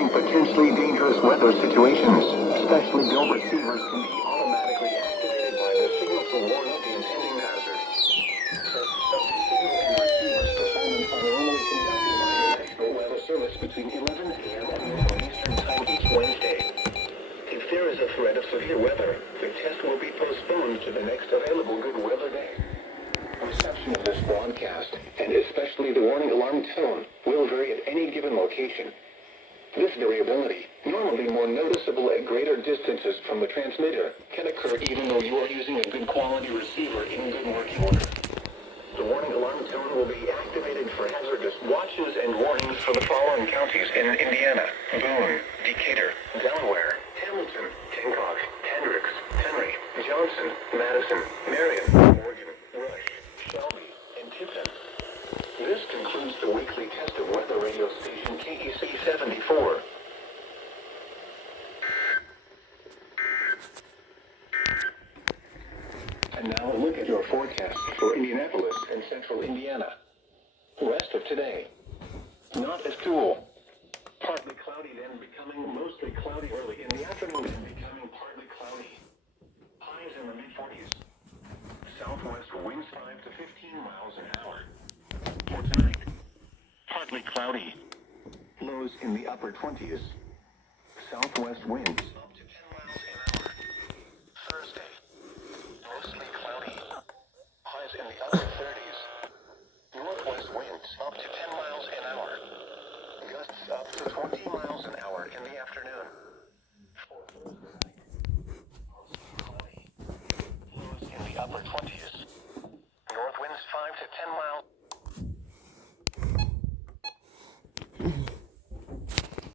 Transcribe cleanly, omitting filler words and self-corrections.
during potentially dangerous weather situations. Specially built receivers can be automatically activated by the signal to warn of the impending hazard. The signal and receiver's performance are normally conducted by the National Weather Service between 11 a.m. and noon Eastern Time each Wednesday. If there is a threat of severe weather, the test will be postponed to the next available good weather day. Reception of this broadcast, and especially the warning alarm tone, will vary at any given location. This variability, normally more noticeable at greater distances from the transmitter, can occur even though you are using a good quality receiver in good working order. The warning alarm tone will be activated for hazardous watches and warnings for the following counties in Indiana: Boone, Decatur, Delaware, Hamilton, Hancock, Hendricks, Henry, Johnson, Madison, Marion, Morgan, Rush, Shelby, and Tipton. This concludes the weekly test of weather radio station KEC74. And now a look at your forecast for Indianapolis and central Indiana. Rest of today. Not as cool. Partly cloudy, then becoming mostly cloudy early in the afternoon and becoming partly cloudy. Highs in the mid-40s. Southwest winds 5 to 15 miles an hour. For tonight, partly cloudy. Lows in the upper 20s. Southwest winds up to 10 miles an hour. Thursday, mostly cloudy. Highs in the upper 30s. Northwest winds up to 10 miles an hour. Gusts up to 20 miles an hour in the afternoon. For Thursday night, mostly cloudy. Lows in the upper 20s. North winds 5 to 10 miles.